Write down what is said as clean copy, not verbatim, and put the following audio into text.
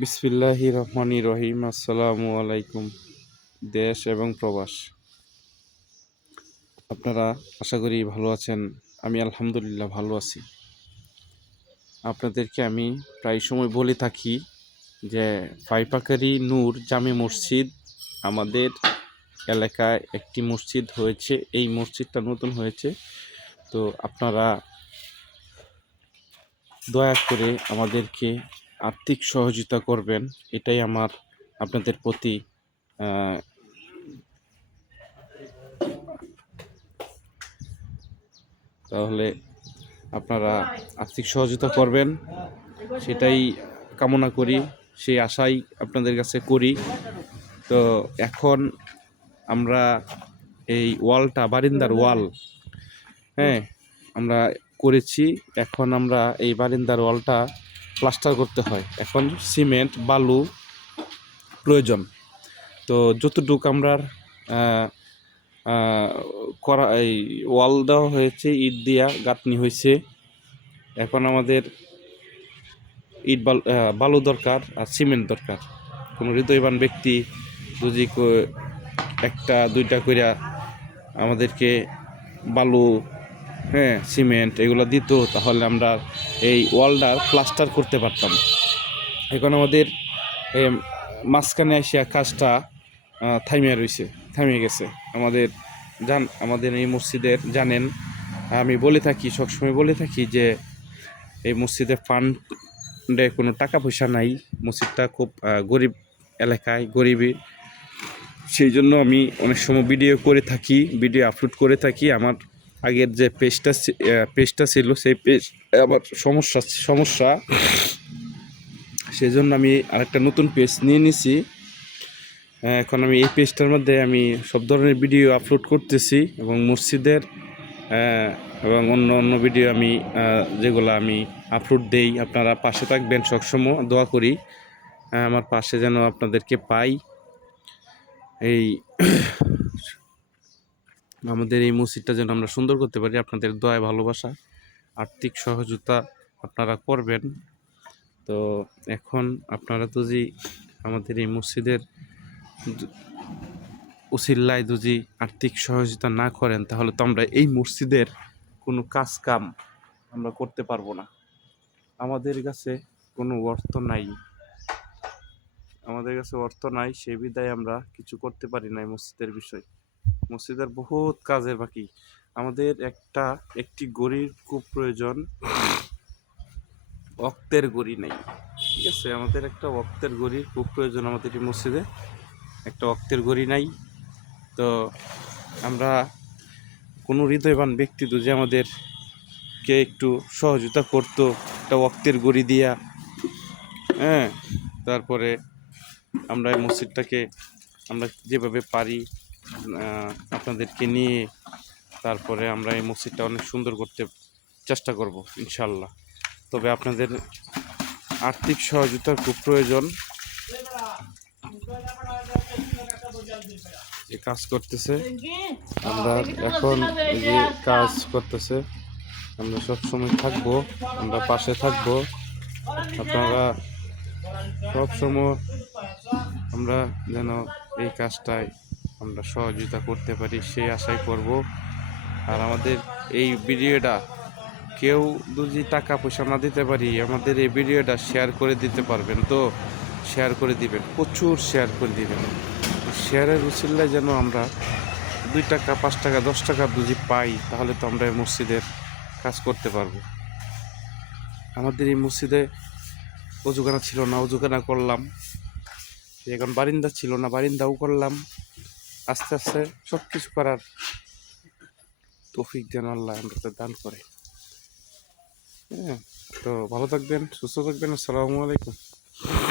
বিসমিল্লাহির রহমানির রহিম। আসসালামু আলাইকুম দেশ এবং প্রবাস। আপনারা আশা করি ভালো আছেন। আমি আলহামদুলিল্লাহ ভালো আছি। আপনাদেরকে আমি প্রায় সময় বলে থাকি যে পাইপাকারি নূর জামে মসজিদ আমাদের এলাকায় একটি মসজিদ হয়েছে। এই মসজিদটা নতুন হয়েছে, তো আপনারা দয়া করে আমাদেরকে আর্থিক সহযোগিতা করবেন, এটাই আমার আপনাদের প্রতি তাহলে আপনারা আর্থিক সহযোগিতা করবেন, সেটাই কামনা করি, সেই আশাই আপনাদের কাছে করি। তো এখন আমরা এই ওয়ালটা, বারিন্দার ওয়াল, হ্যাঁ, আমরা করেছি। এখন আমরা এই বারিন্দার ওয়ালটা প্লাস্টার করতে হয়। এখন সিমেন্ট বালু প্রয়োজন। তো যতটুকু আমরা করা, এই ওয়াল দেওয়া হয়েছে, ইট দিয়া গাঁথনি হয়েছে। এখন আমাদের ইট বালু দরকার আর সিমেন্ট দরকার। কোনো হৃদয়বান ব্যক্তি যদি একটা দুইটা কইরা আমাদেরকে বালু, হ্যাঁ, সিমেন্ট এগুলো দিত, তাহলে আমরা এই ওয়ালটা প্লাস্টার করতে পারতাম। এখন আমাদের মাঝখানে আসিয়া কাজটা থামিয়ে গেছে। আমাদের এই মসজিদের জানেন, আমি বলে থাকি, সবসময় বলে থাকি যে এই মসজিদের ফান্ডে কোনো টাকা পয়সা নাই। মসজিদটা খুব গরিব এলাকায়, গরিবই। সেই জন্য আমি অনেক সময় ভিডিও আপলোড করে থাকি। আমার আগের যে পেজটা ছিল, সেই পেজ আবার সমস্যা, সেই জন্য আমি আরেকটা নতুন পেজ নিয়ে নিছি। এখন আমি এই পেজটার মধ্যে আমি সব ধরনের ভিডিও আপলোড করতেছি, এবং মসজিদের এবং অন্য ভিডিও আমি যেগুলো আমি আপলোড দেই। আপনারা পাশে থাকবেন, সবসময় দোয়া করি আমার পাশে যেন আপনাদেরকে পাই। এই আমাদের এই মসজিদটা যেন আমরা সুন্দর করতে পারি। আপনাদের দয়া, ভালোবাসা, আর্থিক সহযোগিতা আপনারা করবেন। তো এখন আপনারা যদি আমাদের এই মসজিদের উসিল্লায় যদি আর্থিক সহযোগিতা না করেন, তাহলে তো আমরা এই মসজিদের কোনো কাম আমরা করতে পারবো না। আমাদের কাছে কোনো অর্থ নাই, সেই বিধায় আমরা কিছু করতে পারি না। এই মসজিদের বিষয়, মসজিদের বহুত কাজের বাকি। আমাদের একটি গড়ির খুব প্রয়োজন। ওয়াক্তের গড়ি নেই, ঠিক আছে? আমাদের একটা ওয়াক্তের গড়ির খুব প্রয়োজন। আমাদের এই মসজিদে একটা ওয়াক্তের গড়ি নাই। তো আমরা কোনো হৃদয়বান ব্যক্তি যদি আমাদেরকে একটু সহযোগিতা করতো, একটা ওয়াক্তের গড়ি দিয়া, হ্যাঁ, তারপরে আমরা এই মসজিদটাকে আমরা যেভাবে পারি আপনাদেরকে নিয়ে, তারপরে আমরা এই মসজিদটা অনেক সুন্দর করতে চেষ্টা করব ইনশাল্লাহ। তবে আপনাদের আর্থিক সহযোগিতার খুব প্রয়োজন। যে কাজ করতেছে, আমরা এখন যে কাজ করতেছে, আমরা সবসময় থাকবো, আমরা পাশে থাকবো। আপনারা সবসময় আমরা যেন এই কাজটায় আমরা সহযোগিতা করতে পারি, সেই আশাই করব। আর আমাদের এই ভিডিওটা কেউ যদি টাকা পয়সা না দিতে পারি, আমাদের এই ভিডিওটা শেয়ার করে দিতে পারবেন, তো শেয়ার করে দিবেন, প্রচুর শেয়ার করে দিবেন। শেয়ারের উসিলায় যেন আমরা 2 টাকা, 5 টাকা, 10 টাকা যদি পাই, তাহলে তো আমরা এই মসজিদের কাজ করতে পারবো। আমাদের এই মসজিদে অজুখানা ছিল না, অজুখানা করলাম। এখন বারিন্দা ছিল না, বারিন্দাও করলাম। আস্তে আস্তে সব কিছু করার তৌফিক যেন আল্লাহ আমাদের দান করে। হ্যাঁ, তো ভালো থাকবেন, সুস্থ থাকবেন। আসসালামু আলাইকুম।